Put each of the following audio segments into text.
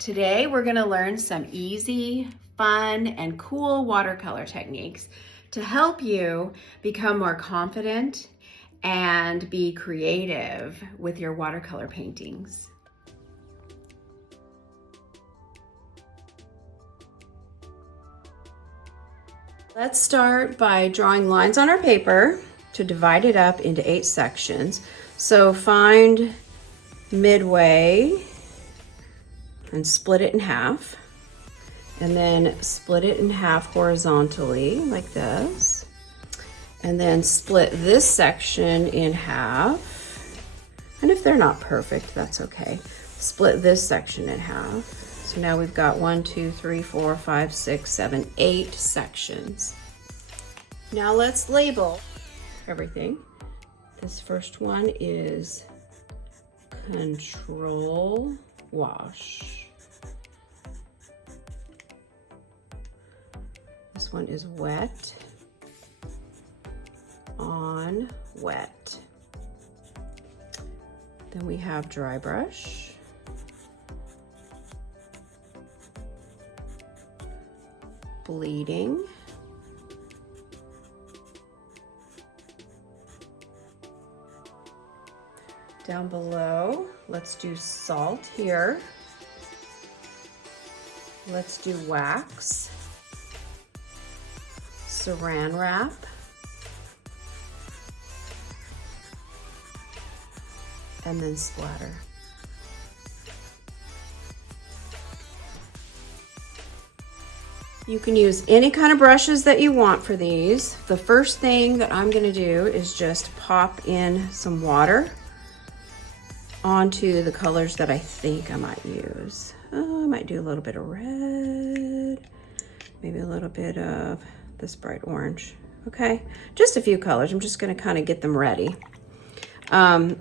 Today we're going to learn some easy, fun, and cool watercolor techniques to help you become more confident and be creative with your watercolor paintings. Let's start by drawing lines on our paper to divide it up into 8 sections. So find midway and split it in half, and then split it in half horizontally like this, and then split this section in half, and if they're not perfect, that's okay. Split this section in half. So now we've got 1, 2, 3, 4, 5, 6, 7, 8 sections. Now let's label everything. This first one is Control Wash. This one is Wet on Wet. Then we have Dry Brush. Bleeding. Down below, let's do Salt here. Let's do Wax. Saran Wrap. And then Splatter. You can use any kind of brushes that you want for these. The first thing that I'm going to do is just pop in some water onto the colors that I think I might use. I might do a little bit of red, maybe a little bit of this bright orange. Okay, just a few colors. I'm just going to kind of get them ready.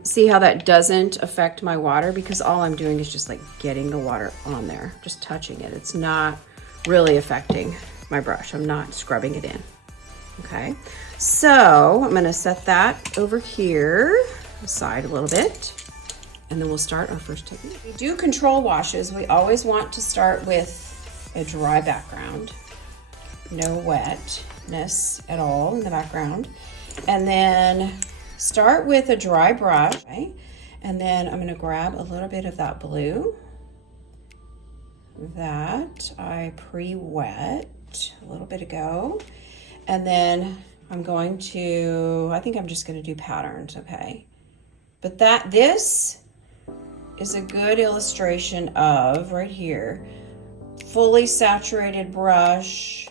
See how that doesn't affect my water, because all I'm doing is just like getting the water on there, just touching it. It's not really affecting my brush. I'm not scrubbing it in. Okay, so I'm going to set that over here aside a little bit, and then we'll start our first technique. We do control washes. We always want to start with a dry background. No wetness at all in the background. And then start with a dry brush. Okay? And then I'm going to grab a little bit of that blue that I pre-wet a little bit ago. And then I'm going to, I think I'm just going to do patterns, okay? But this is a good illustration of, right here, fully saturated brush,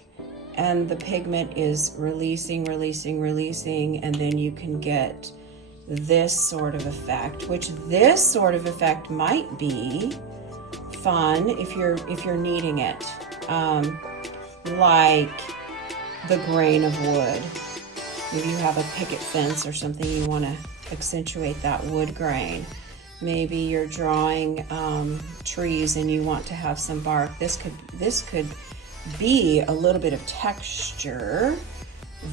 and the pigment is releasing, and then you can get this sort of effect, which this sort of effect might be fun if you're needing it, like the grain of wood. Maybe you have a picket fence or something, you want to accentuate that wood grain. Maybe you're drawing trees and you want to have some bark. This could be a little bit of texture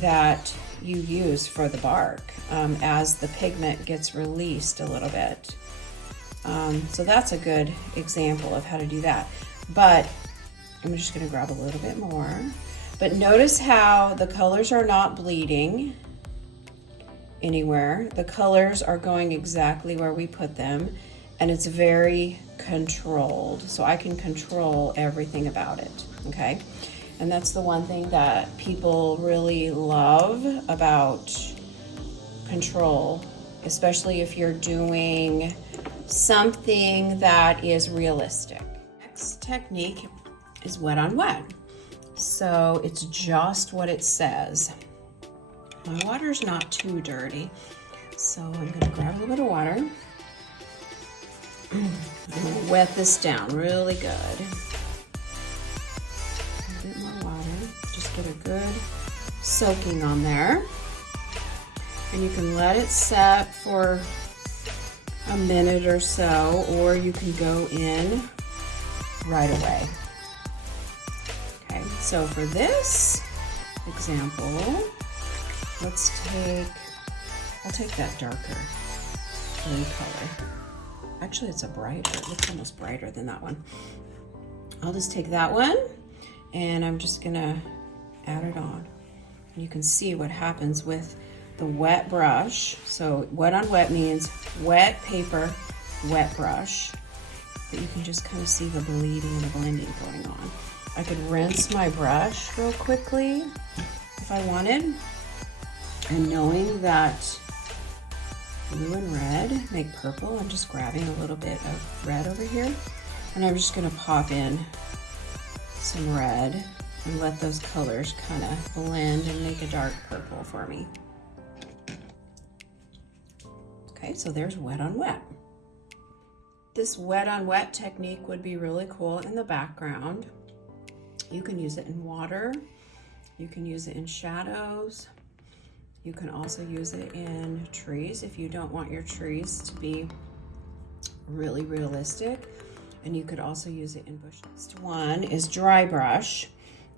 that you use for the bark as the pigment gets released a little bit. So that's a good example of how to do that. But I'm just going to grab a little bit more. But notice how the colors are not bleeding anywhere. The colors are going exactly where we put them, and it's very controlled. So I can control everything about it, okay? And that's the one thing that people really love about control, especially if you're doing something that is realistic. Next technique is Wet on Wet. So it's just what it says. My water's not too dirty, so I'm going to grab a little bit of water. I'm going to wet this down really good. A bit more water, just get a good soaking on there. And you can let it set for a minute or so, or you can go in right away. Okay, so for this example, I'll take that darker blue color. Actually, it's a brighter, it looks almost brighter than that one. I'll just take that one and I'm just gonna add it on. And you can see what happens with the wet brush. So wet on wet means wet paper, wet brush. But you can just kind of see the bleeding and the blending going on. I could rinse my brush real quickly if I wanted. And knowing that blue and red make purple, I'm just grabbing a little bit of red over here. And I'm just gonna pop in some red and let those colors kind of blend and make a dark purple for me. Okay, so there's wet on wet. This wet on wet technique would be really cool in the background. You can use it in water. You can use it in shadows. You can also use it in trees if you don't want your trees to be really realistic. And you could also use it in bushes. Next one is dry brush,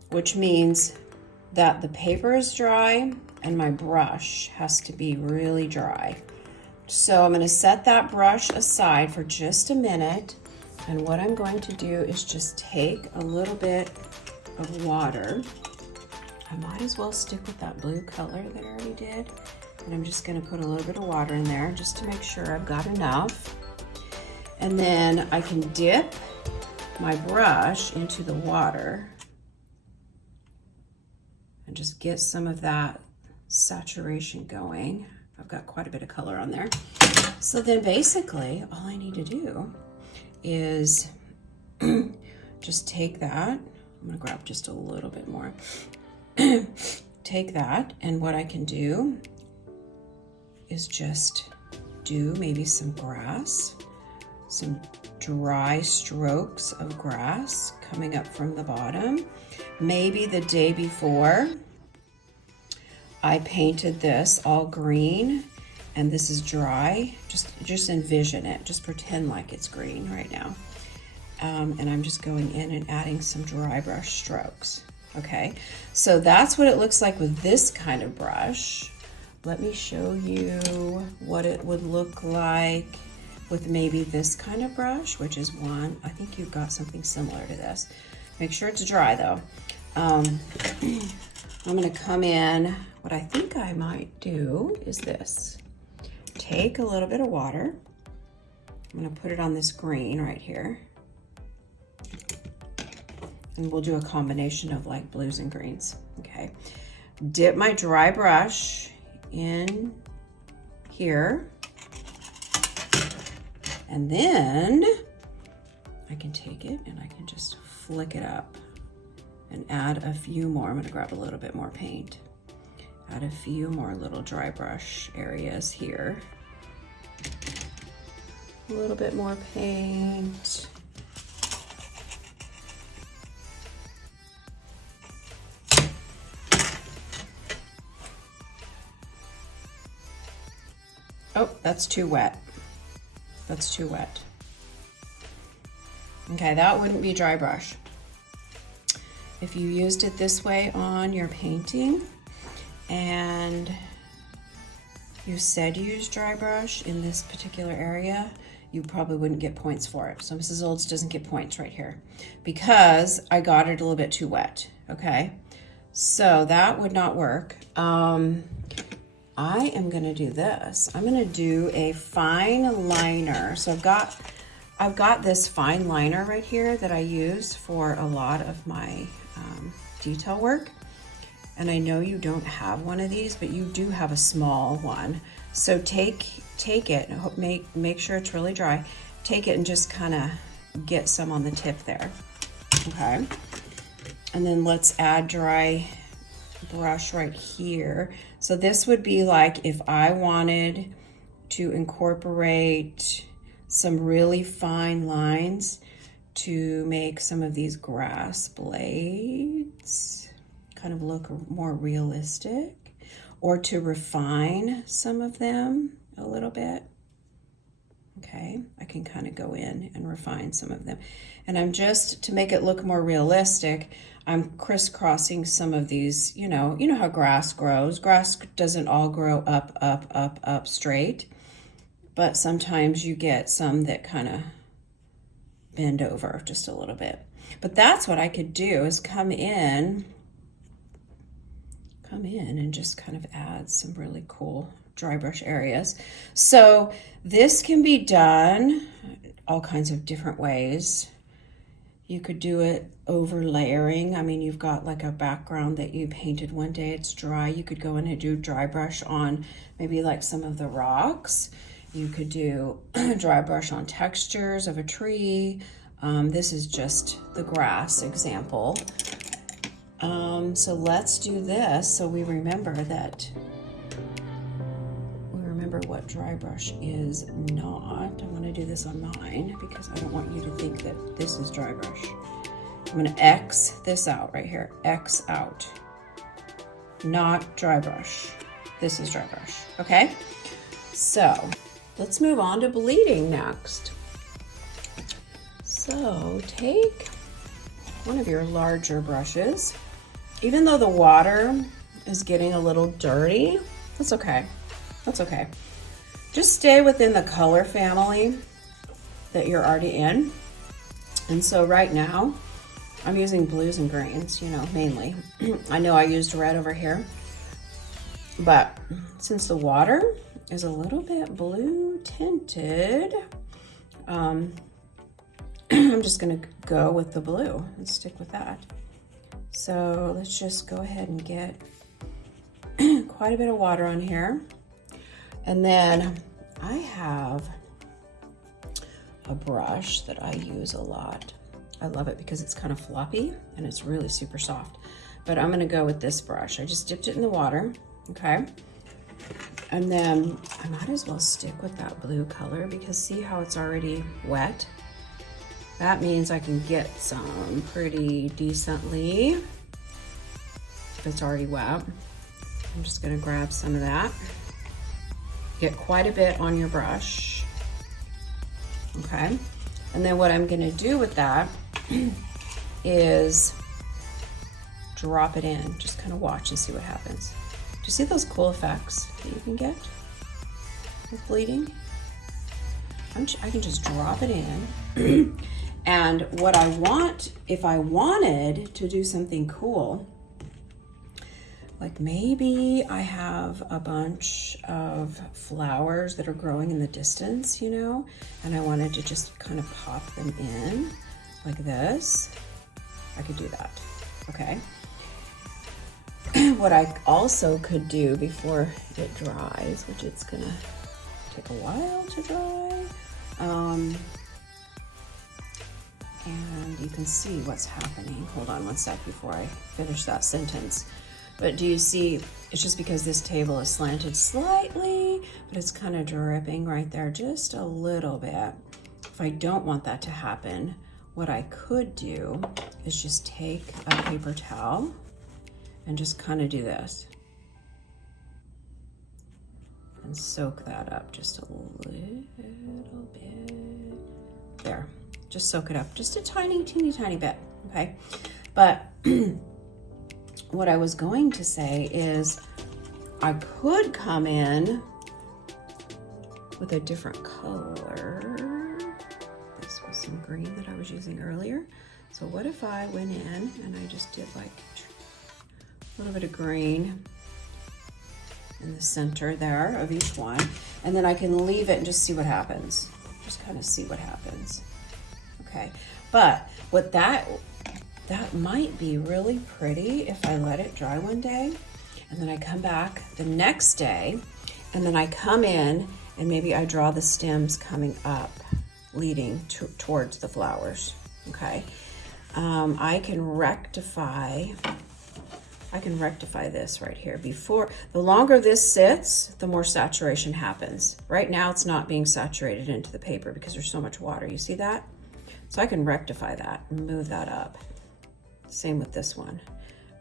which means that the paper is dry and my brush has to be really dry. So I'm gonna set that brush aside for just a minute. And what I'm going to do is just take a little bit of water. I might as well stick with that blue color that I already did. And I'm just gonna put a little bit of water in there just to make sure I've got enough. And then I can dip my brush into the water and just get some of that saturation going. I've got quite a bit of color on there. So then basically all I need to do is just take that. I'm gonna grab just a little bit more. Take that, and what I can do is just do maybe some grass, some dry strokes of grass coming up from the bottom. Maybe the day before I painted this all green and this is dry. Just envision it, just pretend like it's green right now. And I'm just going in and adding some dry brush strokes. Okay, so that's what it looks like with this kind of brush. Let me show you what it would look like with maybe this kind of brush, which is one. I think you've got something similar to this. Make sure it's dry though. I'm gonna come in, what I think I might do is this. Take a little bit of water. I'm gonna put it on this green right here. And we'll do a combination of like blues and greens, okay? Dip my dry brush in here. And then I can take it and I can just flick it up and add a few more. I'm gonna grab a little bit more paint. Add a few more little dry brush areas here. A little bit more paint. Oh, that's too wet. That's too wet. Okay, that wouldn't be dry brush. If you used it this way on your painting and you said you used dry brush in this particular area, you probably wouldn't get points for it. So Mrs. Olds doesn't get points right here because I got it a little bit too wet, okay? So that would not work. I am gonna do this. I'm gonna do a fine liner. So I've got this fine liner right here that I use for a lot of my detail work. And I know you don't have one of these, but you do have a small one. So take it, make sure it's really dry. Take it and just kind of get some on the tip there, okay? And then let's add dry brush right here. So this would be like if I wanted to incorporate some really fine lines to make some of these grass blades kind of look more realistic, or to refine some of them a little bit. Okay, I can kind of go in and refine some of them. And I'm just, to make it look more realistic, I'm crisscrossing some of these, you know how grass grows. Grass doesn't all grow up straight, but sometimes you get some that kind of bend over just a little bit. But that's what I could do, is come in and just kind of add some really cool dry brush areas. So this can be done all kinds of different ways. You could do it over layering. I mean, you've got like a background that you painted one day, it's dry. You could go in and do dry brush on maybe like some of the rocks. You could do dry brush on textures of a tree. This is just the grass example. So let's do this so we remember what dry brush is not. I want to do this on mine because I don't want you to think that this is dry brush. I'm going to X this out right here. X out. Not dry brush. This is dry brush. Okay? So let's move on to bleeding next. So take one of your larger brushes. Even though the water is getting a little dirty, that's okay. That's okay. Just stay within the color family that you're already in. And so right now, I'm using blues and greens, you know, mainly. I know I used red over here, but since the water is a little bit blue tinted, I'm just gonna go with the blue and stick with that. So let's just go ahead and get quite a bit of water on here. And then I have a brush that I use a lot. I love it because it's kind of floppy and it's really super soft. But I'm gonna go with this brush. I just dipped it in the water, okay? And then I might as well stick with that blue color because see how it's already wet? That means I can get some pretty decently if it's already wet. I'm just gonna grab some of that. Get quite a bit on your brush, okay? And then what I'm gonna do with that is drop it in. Just kind of watch and see what happens. Do you see those cool effects that you can get with bleeding? I can just drop it in. And what I want, if I wanted to do something cool, like maybe I have a bunch of flowers that are growing in the distance, you know, and I wanted to just kind of pop them in like this. I could do that, okay? What I also could do before it dries, which it's gonna take a while to dry, and you can see what's happening. Hold on one sec before I finish that sentence. But do you see, it's just because this table is slanted slightly, but it's kind of dripping right there just a little bit. If I don't want that to happen, what I could do is just take a paper towel and just kind of do this. And soak that up just a little bit. There, just soak it up just a tiny, teeny bit, okay? But what I was going to say is I could come in with a different color. This was some green that I was using earlier. So what if I went in and I just did like a little bit of green in the center there of each one, and then I can leave it and just see what happens. Just kind of see what happens. Okay, but what that might be really pretty if I let it dry one day and then I come back the next day and then I come in and maybe I draw the stems coming up leading towards the flowers, okay? I can rectify this right here. Before, the longer this sits, the more saturation happens. Right now it's not being saturated into the paper because there's so much water, you see that? So I can rectify that and move that up. Same with this one.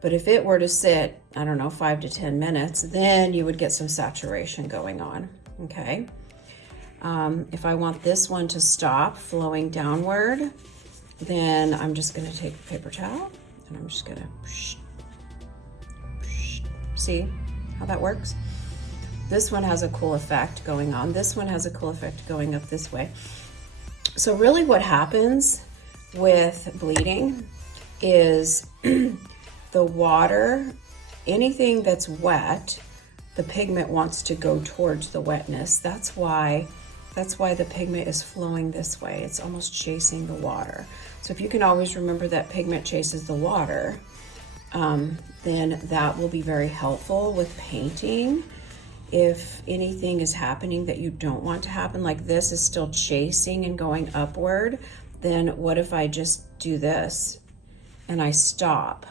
But if it were to sit, I don't know, 5 to 10 minutes, then you would get some saturation going on, okay? If I want this one to stop flowing downward, then I'm just gonna take a paper towel and I'm just gonna, see how that works? This one has a cool effect going on. This one has a cool effect going up this way. So really what happens with bleeding is the water, anything that's wet, the pigment wants to go towards the wetness. That's why the pigment is flowing this way. It's almost chasing the water. So if you can always remember that pigment chases the water, then that will be very helpful with painting. If anything is happening that you don't want to happen, like this is still chasing and going upward, then what if I just do this and I stop?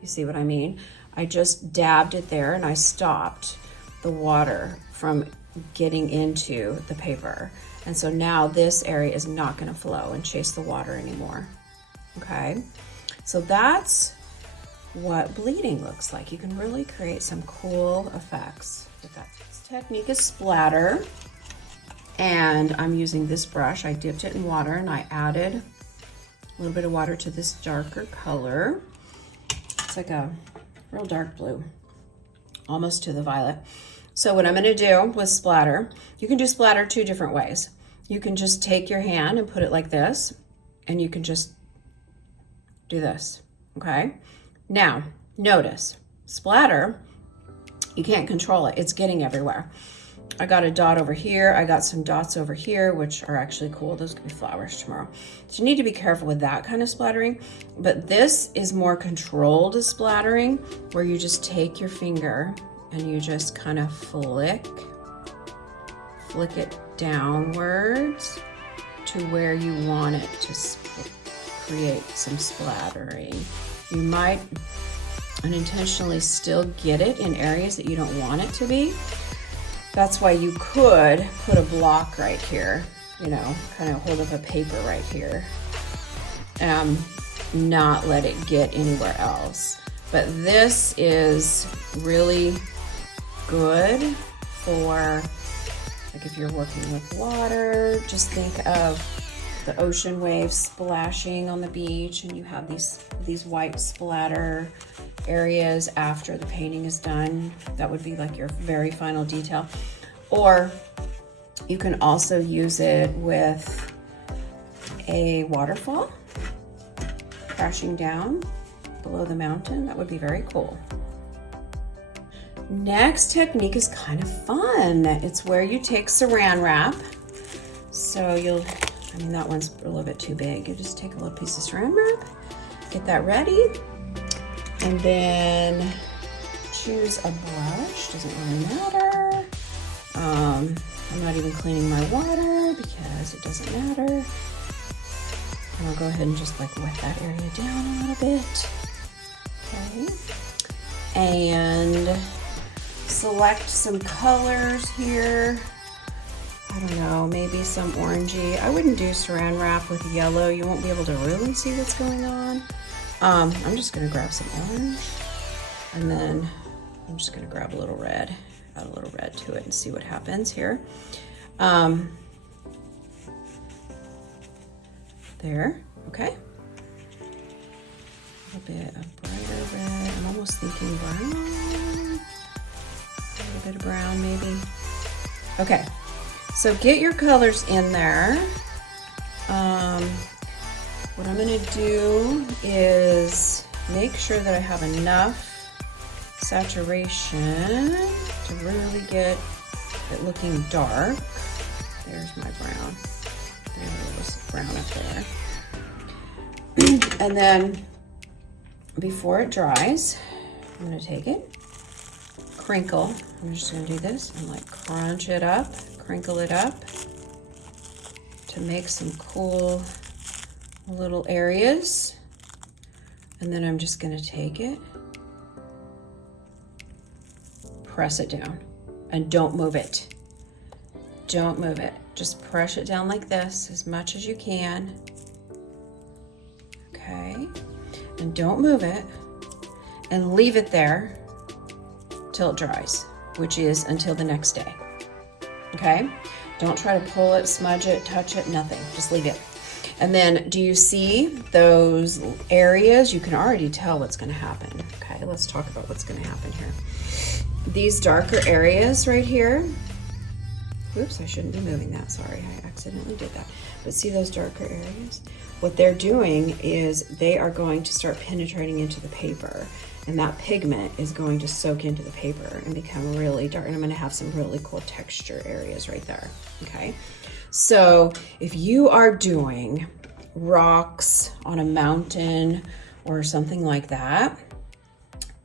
You see what I mean? I just dabbed it there and I stopped the water from getting into the paper. And so now this area is not going to flow and chase the water anymore. Okay, so that's what bleeding looks like. You can really create some cool effects with that. This technique is splatter, and I'm using this brush. I dipped it in water and I added a little bit of water to this darker color. It's like a real dark blue, almost to the violet. So what I'm gonna do with splatter, you can do splatter two different ways. You can just take your hand and put it like this, and you can just do this, okay? Now, notice, splatter, you can't control it. It's getting everywhere. I got a dot over here. I got some dots over here, which are actually cool. Those could be flowers tomorrow. So you need to be careful with that kind of splattering. But this is more controlled splattering, where you just take your finger and you just kind of flick it downwards to where you want it to create some splattering. You might unintentionally still get it in areas that you don't want it to be. That's why you could put a block right here, you know, kind of hold up a paper right here, not let it get anywhere else. But this is really good for, like, if you're working with water, just think of the ocean waves splashing on the beach and you have these white splatter areas after the painting is done. That would be like your very final detail. Or you can also use it with a waterfall crashing down below the mountain. That would be very cool. Next technique is kind of fun. It's where you take saran wrap. So that one's a little bit too big. You just take a little piece of saran wrap, get that ready, and then choose a brush. Doesn't really matter. I'm not even cleaning my water because it doesn't matter. And I'll go ahead and just like wet that area down a little bit. Okay. And select some colors here. I don't know, maybe some orangey. I wouldn't do saran wrap with yellow. You won't be able to really see what's going on. I'm just gonna grab some orange, and then I'm just gonna grab a little red, add a little red to it and see what happens here. There, okay. A little bit of brighter red. I'm almost thinking brown. A little bit of brown maybe. Okay. So get your colors in there. What I'm gonna do is make sure that I have enough saturation to really get it looking dark. There's my brown. There's brown up there. And then before it dries, I'm gonna take it, crinkle. I'm just gonna do this and like crunch it up, crinkle it up to make some cool little areas. And then I'm just gonna take it, press it down, and don't move it. Don't move it. Just press it down like this as much as you can. Okay, and don't move it, and leave it there till it dries, which is until the next day. Okay, don't try to pull it, smudge it, touch it, nothing, just leave it. And then do you see those areas? You can already tell what's gonna happen. Okay, let's talk about what's gonna happen here. These darker areas right here, oops, I shouldn't be moving that, sorry, I accidentally did that. But see those darker areas? What they're doing is they are going to start penetrating into the paper, and that pigment is going to soak into the paper and become really dark. And I'm gonna have some really cool texture areas right there, okay? So if you are doing rocks on a mountain or something like that,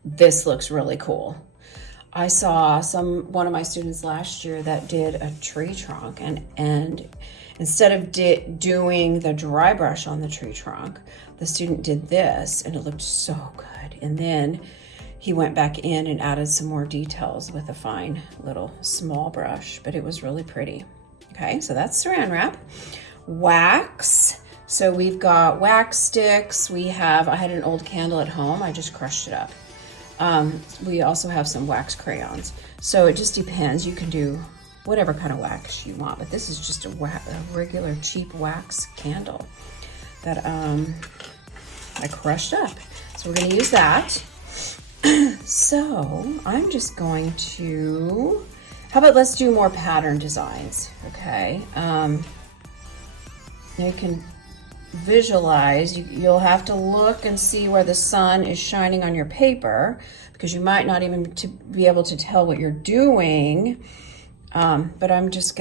this looks really cool. I saw one of my students last year that did a tree trunk, and instead of doing the dry brush on the tree trunk, the student did this, and it looked so good. And then he went back in and added some more details with a fine little small brush, but it was really pretty. Okay, so that's Saran Wrap. Wax. So we've got wax sticks. I had an old candle at home. I just crushed it up. We also have some wax crayons. So it just depends. You can do whatever kind of wax you want, but this is just a regular cheap wax candle that I crushed up. So we're going to use that. So I'm just going to, how about let's do more pattern designs, okay? Now you can visualize, you'll have to look and see where the sun is shining on your paper, because you might not even be able to tell what you're doing. But I'm just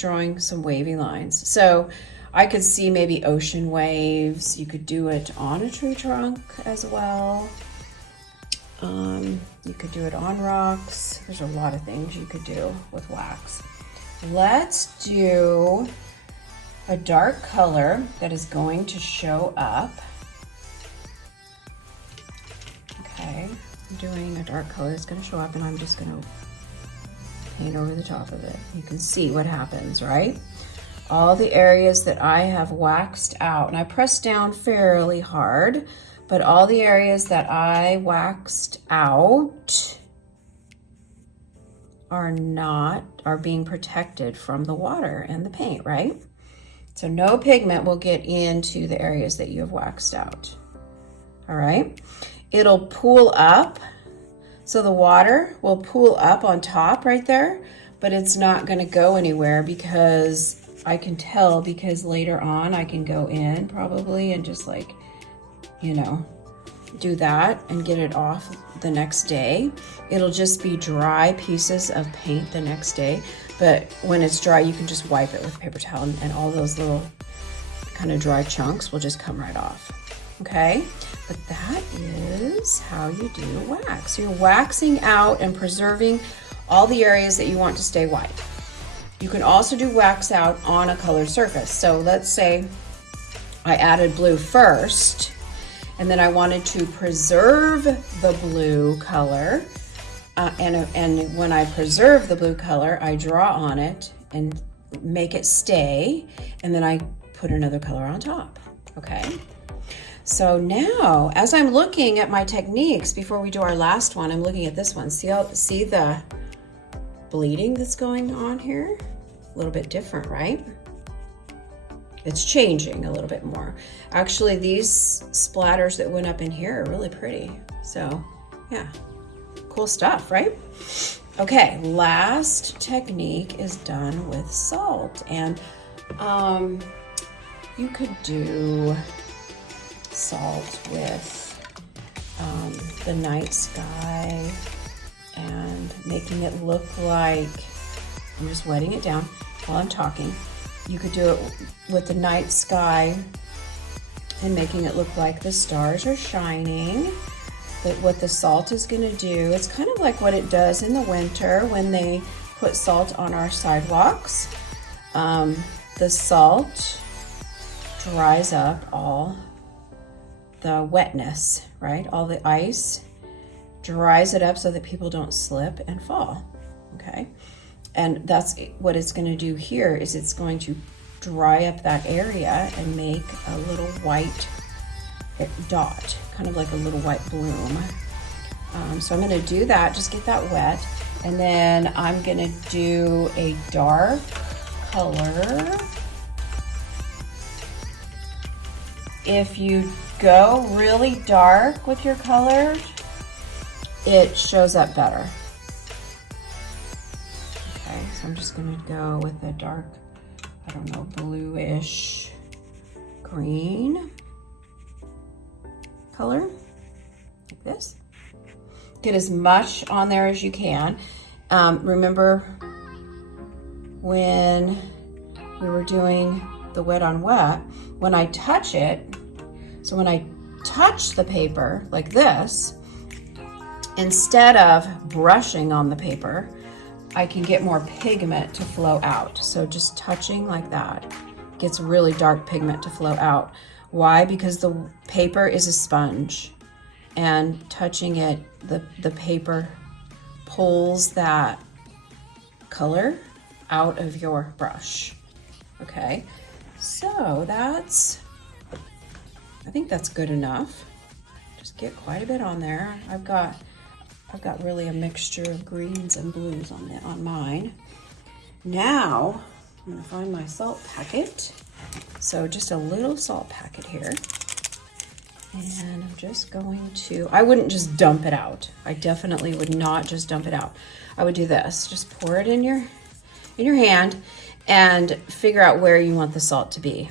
drawing some wavy lines. So I could see maybe ocean waves. You could do it on a tree trunk as well. You could do it on rocks. There's a lot of things you could do with wax. Let's do a dark color that is going to show up. Okay, I'm doing a dark color that's going to show up, and I'm just going to paint over the top of it. You can see what happens, right? All the areas that I have waxed out, and I pressed down fairly hard, but all the areas that I waxed out are being protected from the water and the paint, right? So no pigment will get into the areas that you have waxed out. All right, it'll pool up. So the water will pool up on top right there, but it's not gonna go anywhere, because I can tell, because later on I can go in probably and just like, do that and get it off the next day. It'll just be dry pieces of paint the next day. But when it's dry, you can just wipe it with a paper towel, and all those little kind of dry chunks will just come right off, okay? But that is how you do wax. You're waxing out and preserving all the areas that you want to stay white. You can also do wax out on a colored surface. So let's say I added blue first, and then I wanted to preserve the blue color. And when I preserve the blue color, I draw on it and make it stay, and then I put another color on top, okay? So now, as I'm looking at my techniques, before we do our last one, I'm looking at this one. See the bleeding that's going on here? A little bit different, right? It's changing a little bit more. Actually, these splatters that went up in here are really pretty. So, yeah. Cool stuff, right? Okay, last technique is done with salt, and you could do salt with the night sky and making it look like, I'm just wetting it down while I'm talking. You could do it with the night sky and making it look like the stars are shining. But what the salt is going to do, it's kind of like what it does in the winter when they put salt on our sidewalks. The salt dries up all the wetness, right? All the ice dries it up so that people don't slip and fall, okay? And that's what it's going to do here, is it's going to dry up that area and make a little white dot, kind of like a little white bloom. So I'm going to do that, just get that wet, and then I'm going to do a dark color. If you go really dark with your color, it shows up better. Okay, so I'm just going to go with a dark I don't know, bluish green color, like this. Get as much on there as you can. Remember when we were doing the wet on wet, when I touch it, so when I touch the paper like this, instead of brushing on the paper, I can get more pigment to flow out. So just touching like that gets really dark pigment to flow out. Why? Because the paper is a sponge, and touching it, the paper pulls that color out of your brush. Okay, so I think that's good enough. Just get quite a bit on there. I've got really a mixture of greens and blues on mine. Now I'm gonna find my salt packet. So just a little salt packet here. And I'm just going to, I wouldn't just dump it out. I definitely would not just dump it out. I would do this, just pour it in your hand and figure out where you want the salt to be.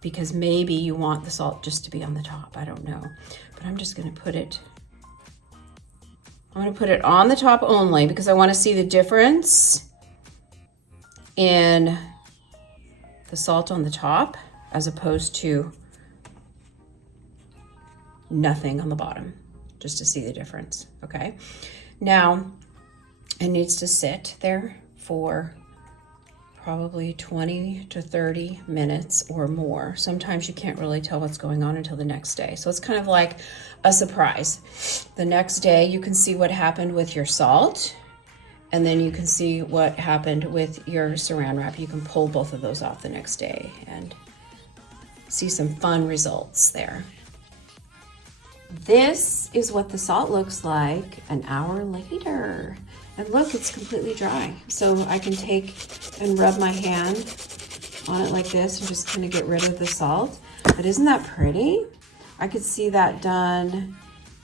Because maybe you want the salt just to be on the top, I don't know. But I'm just gonna put it, on the top only because I wanna see the difference in the salt on the top as opposed to nothing on the bottom, just to see the difference, okay? Now, it needs to sit there for probably 20 to 30 minutes or more. Sometimes you can't really tell what's going on until the next day. So it's kind of like a surprise. The next day you can see what happened with your salt, and then you can see what happened with your saran wrap. You can pull both of those off the next day and see some fun results there. This is what the salt looks like an hour later. And look, it's completely dry. So I can take and rub my hand on it like this and just kind of get rid of the salt. But isn't that pretty? I could see that done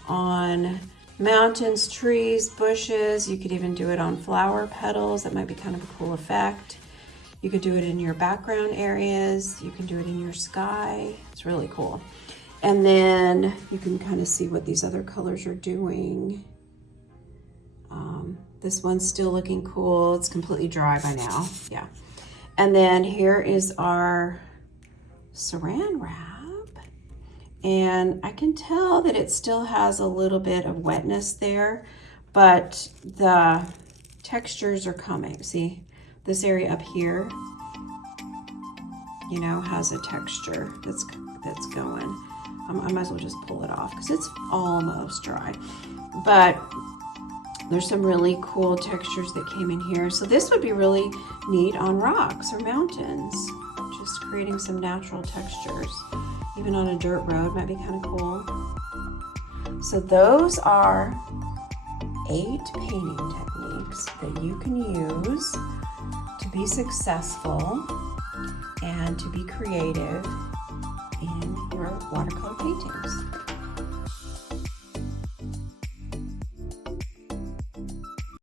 on mountains, trees, bushes. You could even do it on flower petals. That might be kind of a cool effect. You could do it in your background areas. You can do it in your sky. It's really cool. And then you can kind of see what these other colors are doing. This one's still looking cool. It's completely dry by now. Yeah. And then here is our saran wrap. And I can tell that it still has a little bit of wetness there, but the textures are coming. See, this area up here, you know, has a texture that's going. I might as well just pull it off because it's almost dry. But there's some really cool textures that came in here. So this would be really neat on rocks or mountains. Just creating some natural textures. Even on a dirt road might be kind of cool. So those are 8 painting techniques that you can use to be successful and to be creative in your watercolor paintings.